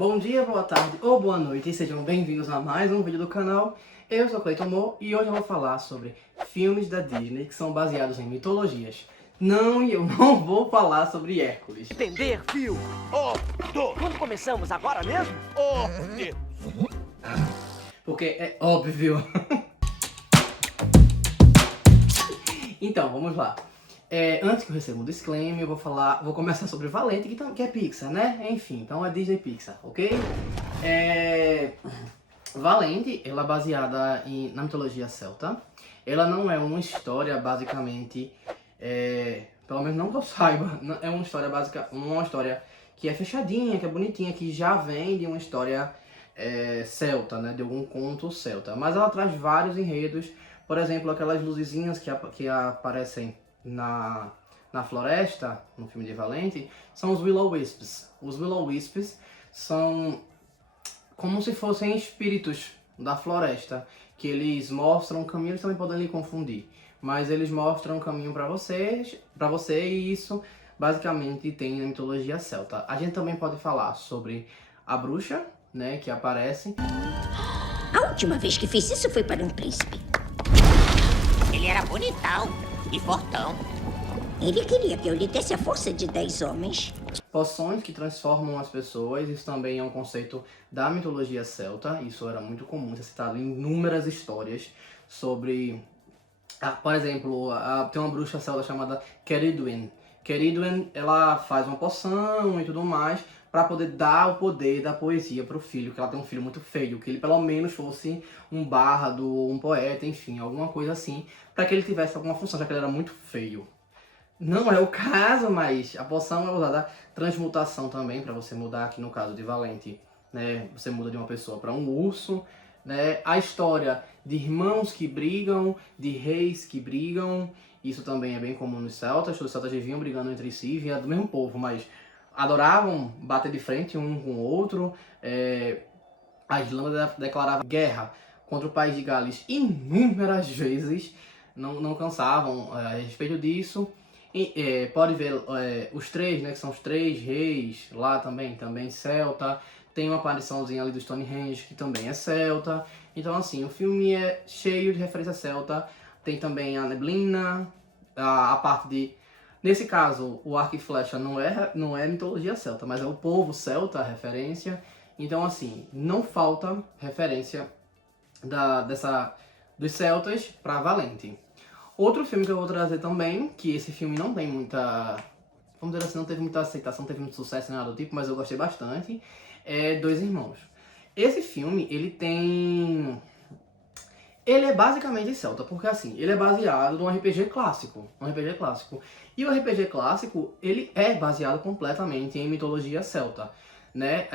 Bom dia, boa tarde ou boa noite e sejam bem-vindos a mais um vídeo do canal. Eu sou Cleiton Mo e hoje eu vou falar sobre filmes da Disney que são baseados em mitologias. Não, eu não vou falar sobre Hércules. Entender, fio? Quando começamos agora mesmo? Porque é óbvio. Então, vamos lá. Antes que eu receba um disclaimer, eu vou começar sobre Valente, que é Pixar, né? Enfim, então é Disney Pixar, ok? Valente, ela é baseada na mitologia celta. Ela não é uma história basicamente, pelo menos não que eu saiba, é uma história básica, uma história que é fechadinha, que é bonitinha, que já vem de uma história celta, né? De algum conto celta. Mas ela traz vários enredos, por exemplo, aquelas luzezinhas que aparecem na floresta, no filme de Valente, são os Will-O-Wisps. Os Will-O-Wisps são como se fossem espíritos da floresta, que eles mostram o caminho. Eles também podem lhe confundir, mas eles mostram o caminho para você, e isso basicamente tem na mitologia celta. A gente também pode falar sobre a bruxa, né, que aparece. A última vez que fiz isso foi para um príncipe. Ele era bonitão e fortão. Ele queria que eu lhe desse a força de 10 homens. Poções que transformam as pessoas, isso também é um conceito da mitologia celta. Isso era muito comum, isso é citado em inúmeras histórias sobre... por exemplo, tem uma bruxa celta chamada Ceridwen. Ceridwen, ela faz uma poção e tudo mais para poder dar o poder da poesia para o filho, que ela tem um filho muito feio, que ele pelo menos fosse um bardo, um poeta, enfim, alguma coisa assim, para que ele tivesse alguma função, já que ele era muito feio. Não é o caso, mas a poção é usada transmutação também, para você mudar, aqui no caso de Valente, né? Você muda de uma pessoa para um urso, né? A história de irmãos que brigam, de reis que brigam, isso também é bem comum nos celtas. Os celtas viviam brigando entre si, vinha do mesmo povo, mas adoravam bater de frente um com o outro. A Irlanda declarava guerra contra o país de Gales inúmeras vezes, não cansavam a respeito disso. Pode ver os três, né, que são os três reis lá também celta. Tem uma apariçãozinha ali do Stonehenge, que também é celta. Então assim, o filme é cheio de referência celta. Tem também a neblina, a parte de... Nesse caso, o arco e flecha não é mitologia celta, mas é o povo celta a referência. Então assim, não falta referência dos celtas para Valente. Outro filme que eu vou trazer também, que esse filme não tem muita... Vamos dizer assim, não teve muita aceitação, não teve muito sucesso, nada do tipo, mas eu gostei bastante, é Dois Irmãos. Esse filme, ele é basicamente celta, porque assim, ele é baseado num RPG clássico. E o RPG clássico, ele é baseado completamente em mitologia celta, né?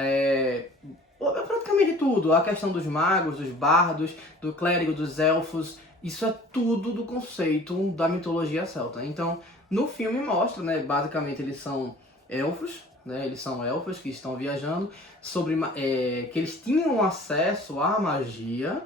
Praticamente tudo, a questão dos magos, dos bardos, do clérigo, dos elfos, isso é tudo do conceito da mitologia celta. Então, no filme mostra, né, basicamente eles são elfos, né, que estão viajando, que eles tinham acesso à magia,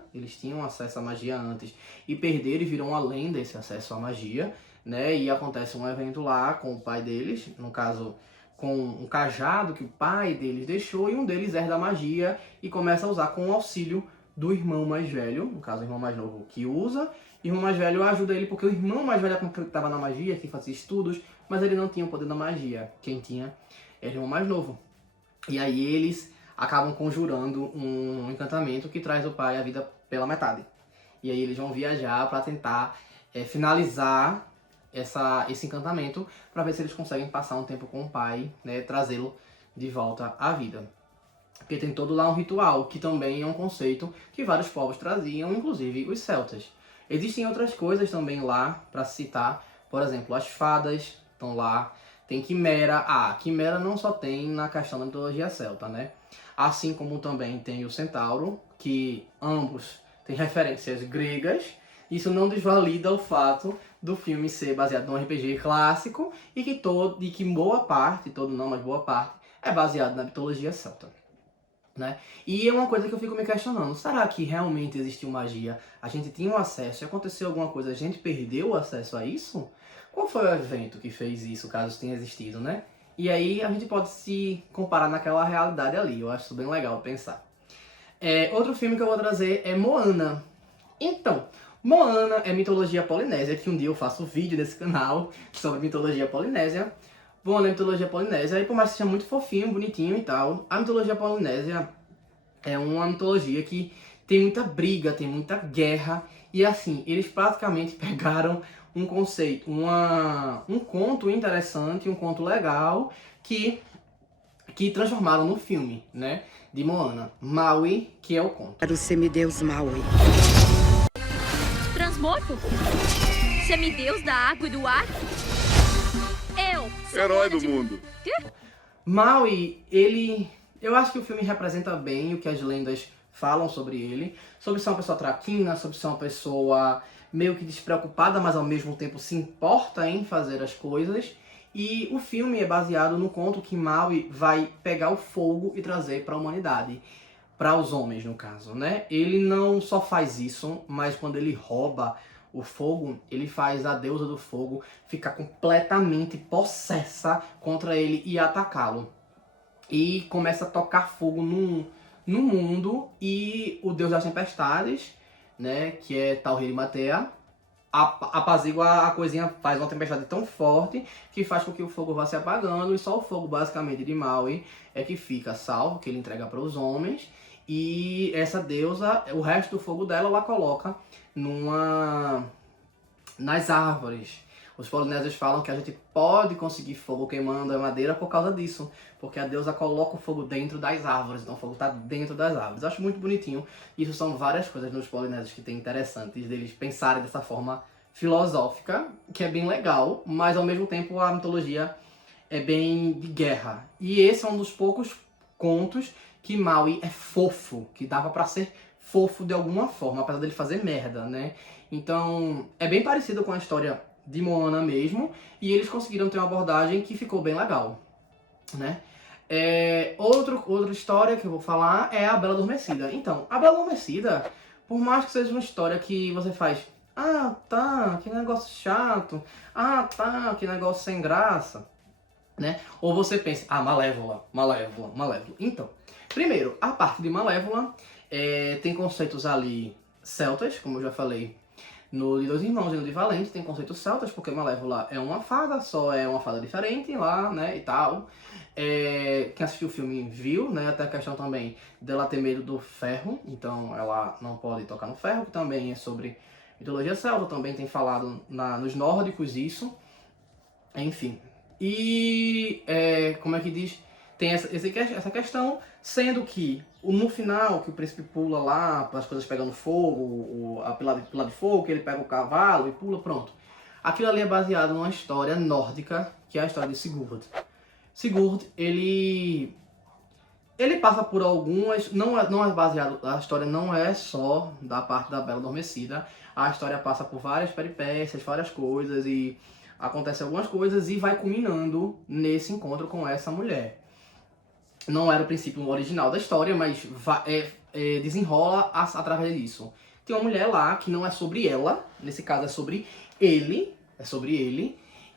antes, e perderam e viram além desse acesso à magia, né, e acontece um evento lá com o pai deles, no caso, com um cajado que o pai deles deixou, e um deles herda a magia e começa a usar com o auxílio do irmão mais velho, no caso o irmão mais novo que usa, e o irmão mais velho ajuda ele porque o irmão mais velho acreditava na magia, que fazia estudos, mas ele não tinha o poder da magia. Quem tinha era o irmão mais novo. E aí eles acabam conjurando um encantamento que traz o pai à vida pela metade. E aí eles vão viajar para tentar finalizar esse encantamento, para ver se eles conseguem passar um tempo com o pai, né, trazê-lo de volta à vida. Porque tem todo lá um ritual, que também é um conceito que vários povos traziam, inclusive os celtas. Existem outras coisas também lá para citar, por exemplo, as fadas estão lá, tem quimera. Quimera não só tem na questão da mitologia celta, né? Assim como também tem o centauro, que ambos têm referências gregas. Isso não desvalida o fato do filme ser baseado num RPG clássico e que boa parte, todo não, mas boa parte, é baseado na mitologia celta, né? E é uma coisa que eu fico me questionando, será que realmente existiu magia? A gente tinha um acesso, se aconteceu alguma coisa, a gente perdeu o acesso a isso? Qual foi o evento que fez isso, caso tenha existido, né? E aí a gente pode se comparar naquela realidade ali. Eu acho isso bem legal pensar. Outro filme que eu vou trazer é Moana. Então, Moana é mitologia polinésia, que um dia eu faço um vídeo nesse canal sobre mitologia polinésia. Moana é mitologia polinésia, e por mais que seja muito fofinho, bonitinho e tal, a mitologia polinésia é uma mitologia que tem muita briga, tem muita guerra, e assim, eles praticamente pegaram um conceito, um conto interessante, um conto legal, que transformaram no filme, né, de Moana. Maui, que é o conto. Para o semideus Maui. Transmorfo? Semideus da água e do ar? Eu sou Herói Moana do mundo. Quê? Maui, eu acho que o filme representa bem o que as lendas falam sobre ele, sobre ser uma pessoa traquina, sobre ser uma pessoa meio que despreocupada, mas ao mesmo tempo se importa em fazer as coisas. E o filme é baseado no conto que Maui vai pegar o fogo e trazer para a humanidade, para os homens no caso, né? Ele não só faz isso, mas quando ele rouba o fogo, ele faz a deusa do fogo ficar completamente possessa contra ele e atacá-lo. E começa a tocar fogo no mundo, e o deus das tempestades, né, que é Tauhiri-Matea, apazigua a coisinha, faz uma tempestade tão forte que faz com que o fogo vá se apagando, e só o fogo basicamente de Maui é que fica salvo, que ele entrega para os homens. E essa deusa, o resto do fogo dela, ela coloca nas árvores. Os polinésios falam que a gente pode conseguir fogo queimando a madeira por causa disso, porque a deusa coloca o fogo dentro das árvores, então o fogo está dentro das árvores. Eu acho muito bonitinho. Isso são várias coisas nos polinésios que tem interessantes deles pensarem dessa forma filosófica, que é bem legal, mas ao mesmo tempo a mitologia é bem de guerra. E esse é um dos poucos contos que Maui é fofo, que dava pra ser fofo de alguma forma, apesar dele fazer merda, né? Então, é bem parecido com a história de Moana mesmo, e eles conseguiram ter uma abordagem que ficou bem legal, né? Outra história que eu vou falar é a Bela Adormecida. Então, a Bela Adormecida, por mais que seja uma história que você faz, ah, tá, que negócio chato, ah, tá, que negócio sem graça, né? Ou você pensa, ah, Malévola. Então, primeiro, a parte de Malévola tem conceitos ali celtas, como eu já falei no de Dois Irmãos e no de Valente, tem conceitos celtas, porque Malévola é uma fada, só é uma fada diferente lá, né, e tal. Quem assistiu o filme viu, né, até a questão também dela ter medo do ferro, então ela não pode tocar no ferro, que também é sobre mitologia celta, também tem falado nos nórdicos isso, enfim. E, como é que diz, tem essa questão, sendo que no final, que o príncipe pula lá, as coisas pegando fogo, a pilar de fogo, que ele pega o cavalo e pula, pronto. Aquilo ali é baseado numa história nórdica, que é a história de Sigurd. Sigurd, ele passa por algumas, não é baseado, a história não é só da parte da Bela Adormecida, a história passa por várias peripécias, várias coisas, e acontece algumas coisas, e vai culminando nesse encontro com essa mulher. Não era o princípio original da história, mas desenrola através disso. Tem uma mulher lá que não é sobre ela, nesse caso é sobre ele,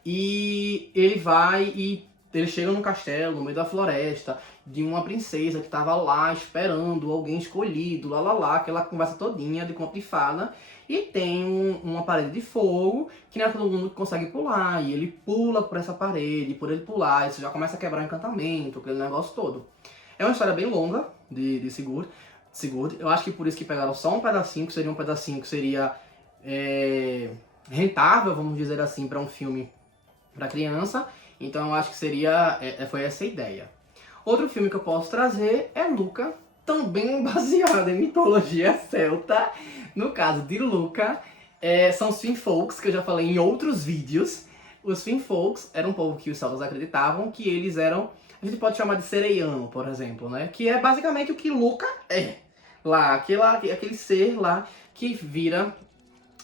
e ele chega num castelo, no meio da floresta, de uma princesa que estava lá esperando alguém escolhido, aquela conversa todinha de conto de fada, e tem uma parede de fogo, que não é todo mundo que consegue pular, e ele pula por essa parede, e por ele pular, isso já começa a quebrar o encantamento, aquele negócio todo. É uma história bem longa de Sigurd, eu acho que por isso que pegaram só um pedacinho, que seria um pedacinho que seria rentável, vamos dizer assim, para um filme para criança, então eu acho que foi essa a ideia. Outro filme que eu posso trazer é Luca, também baseado em mitologia celta. No caso de Luca, são os Finfolks, que eu já falei em outros vídeos. Os Finfolks eram um povo que os celtas acreditavam que eles eram, a gente pode chamar de sereiano, por exemplo, né? Que é basicamente o que Luca é. Lá, aquele ser lá que vira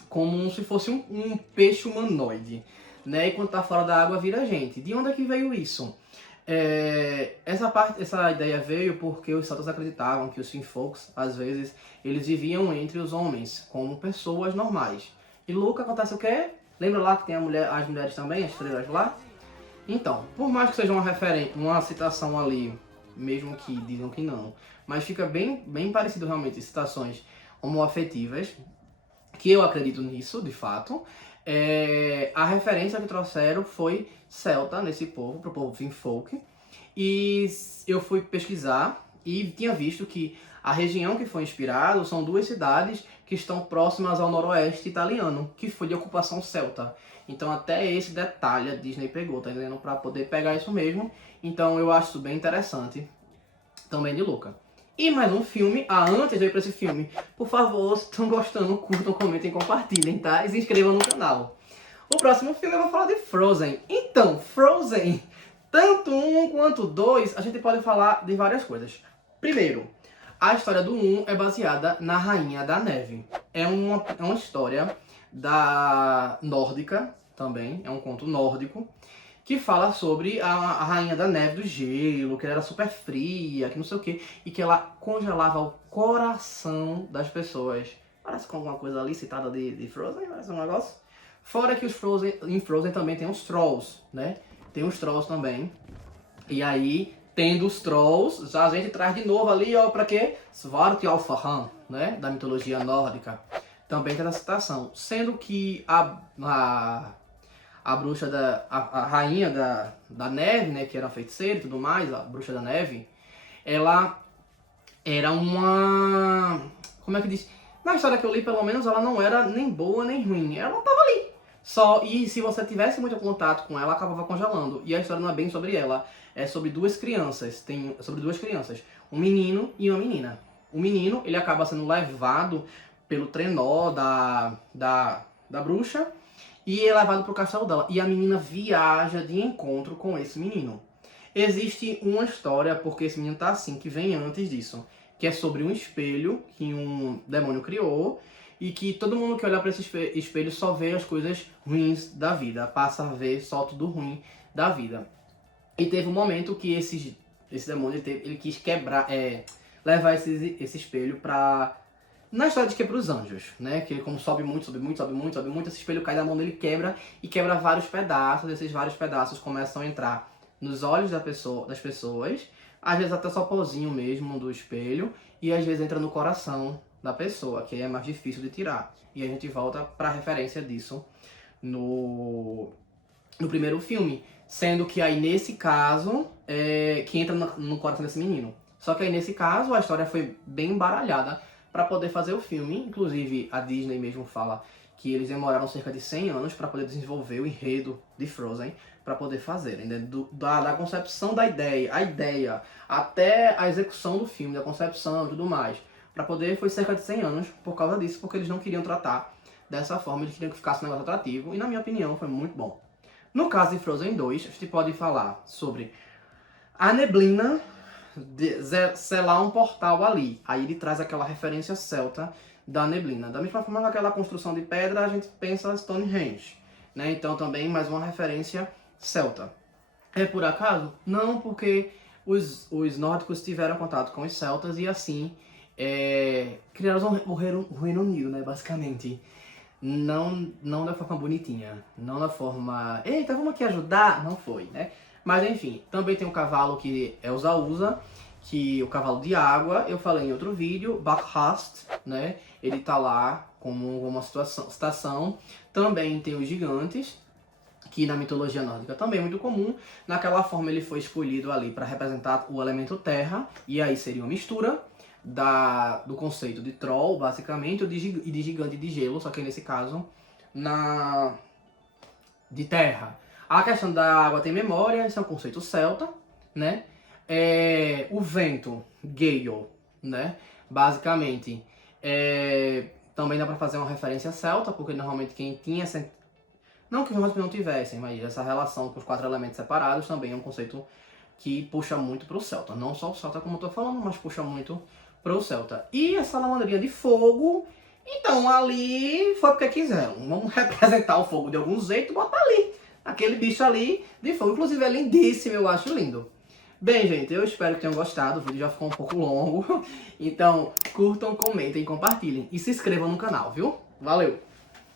como se fosse um peixe humanoide, né? E quando tá fora da água vira gente. De onde é que veio isso? Essa ideia veio porque os celtas acreditavam que os Finfolks, às vezes, eles viviam entre os homens, como pessoas normais. E Luca acontece o quê? Lembra lá que tem as mulheres também, as estrelas lá? Então, por mais que seja uma citação ali, mesmo que digam que não, mas fica bem parecido realmente citações homoafetivas, que eu acredito nisso, de fato. A referência que trouxeram foi celta nesse povo, pro povo Finfolk. E eu fui pesquisar e tinha visto que a região que foi inspirado são duas cidades que estão próximas ao noroeste italiano, que foi de ocupação celta. Então até esse detalhe a Disney pegou, tá entendendo? Pra poder pegar isso mesmo. Então eu acho isso bem interessante, também de Luca. E mais um filme, antes de eu ir pra esse filme, por favor, se estão gostando, curtam, comentem, compartilhem, tá? E se inscrevam no canal. O próximo filme eu vou falar de Frozen. Então, Frozen, tanto um quanto dois, a gente pode falar de várias coisas. Primeiro, a história do 1 é baseada na Rainha da Neve. É uma história da nórdica também, é um conto nórdico, que fala sobre a Rainha da Neve do Gelo, que ela era super fria, que não sei o que, e que ela congelava o coração das pessoas. Parece com alguma coisa ali citada de Frozen, parece um negócio. Fora que em Frozen também tem os Trolls, né? Tem os Trolls também. E aí, tendo os Trolls, já a gente traz de novo ali, ó, pra quê? Svartalfheim, né? Da mitologia nórdica. Também tem essa citação. Sendo que a bruxa a rainha da neve, né, que era feiticeira e tudo mais, a bruxa da neve, ela era uma... Como é que diz? Na história que eu li, pelo menos, ela não era nem boa nem ruim. Ela tava ali. E se você tivesse muito contato com ela, acabava congelando. E a história não é bem sobre ela. É sobre duas crianças. Um menino e uma menina. O menino, ele acaba sendo levado pelo trenó da bruxa, e é levado pro castelo dela. E a menina viaja de encontro com esse menino. Existe uma história, porque esse menino tá assim, que vem antes disso. Que é sobre um espelho que um demônio criou. E que todo mundo que olha para esse espelho só vê as coisas ruins da vida. Passa a ver só tudo ruim da vida. E teve um momento que esse demônio, ele quis levar esse espelho pra... Na história de que é pros anjos, né? Que ele como sobe muito, esse espelho cai da mão dele, quebra e quebra vários pedaços. Esses vários pedaços começam a entrar nos olhos das pessoas, às vezes até só pozinho mesmo do espelho, e às vezes entra no coração da pessoa, que é mais difícil de tirar. E a gente volta pra referência disso no primeiro filme, sendo que aí nesse caso, que entra no coração desse menino. Só que aí nesse caso a história foi bem embaralhada para poder fazer o filme. Inclusive a Disney mesmo fala que eles demoraram cerca de 100 anos para poder desenvolver o enredo de Frozen, para poder fazer, né? Da concepção da ideia, a ideia, até a execução do filme, da concepção e tudo mais. Para poder foi cerca de 100 anos por causa disso, porque eles não queriam tratar dessa forma, eles queriam que ficasse um negócio atrativo, e na minha opinião foi muito bom. No caso de Frozen 2, a gente pode falar sobre a neblina selar um portal ali. Aí ele traz aquela referência celta da neblina. Da mesma forma que aquela construção de pedra, a gente pensa Stonehenge, né? Então também mais uma referência celta. É por acaso? Não, porque os nórdicos tiveram contato com os celtas e assim criaram o Reino Unido, né? Basicamente. Não da forma bonitinha, não da forma... Eita, vamos aqui ajudar? Não foi, né? Mas enfim, também tem um cavalo que é o Zaúza, que o cavalo de água, eu falei em outro vídeo, Bakhast, né? Ele tá lá como uma citação. Também tem os gigantes, que na mitologia nórdica também é muito comum. Naquela forma ele foi escolhido ali para representar o elemento terra, e aí seria uma mistura do conceito de troll, basicamente, e de gigante de gelo, só que nesse caso, de terra. A questão da água tem memória, esse é um conceito celta, né? O vento, Gale, né? Basicamente, também dá pra fazer uma referência celta, porque normalmente quem tinha essa... Não que os outros não tivessem, mas essa relação com os 4 elementos separados também é um conceito que puxa muito pro celta. Não só o celta como eu tô falando, mas puxa muito pro celta. E essa salamandrinha de fogo, então ali foi porque quiseram. Vamos representar o fogo de algum jeito, bota ali. Aquele bicho ali de fogo. Inclusive é lindíssimo, eu acho lindo. Bem, gente, eu espero que tenham gostado. O vídeo já ficou um pouco longo. Então, curtam, comentem, compartilhem. E se inscrevam no canal, viu? Valeu!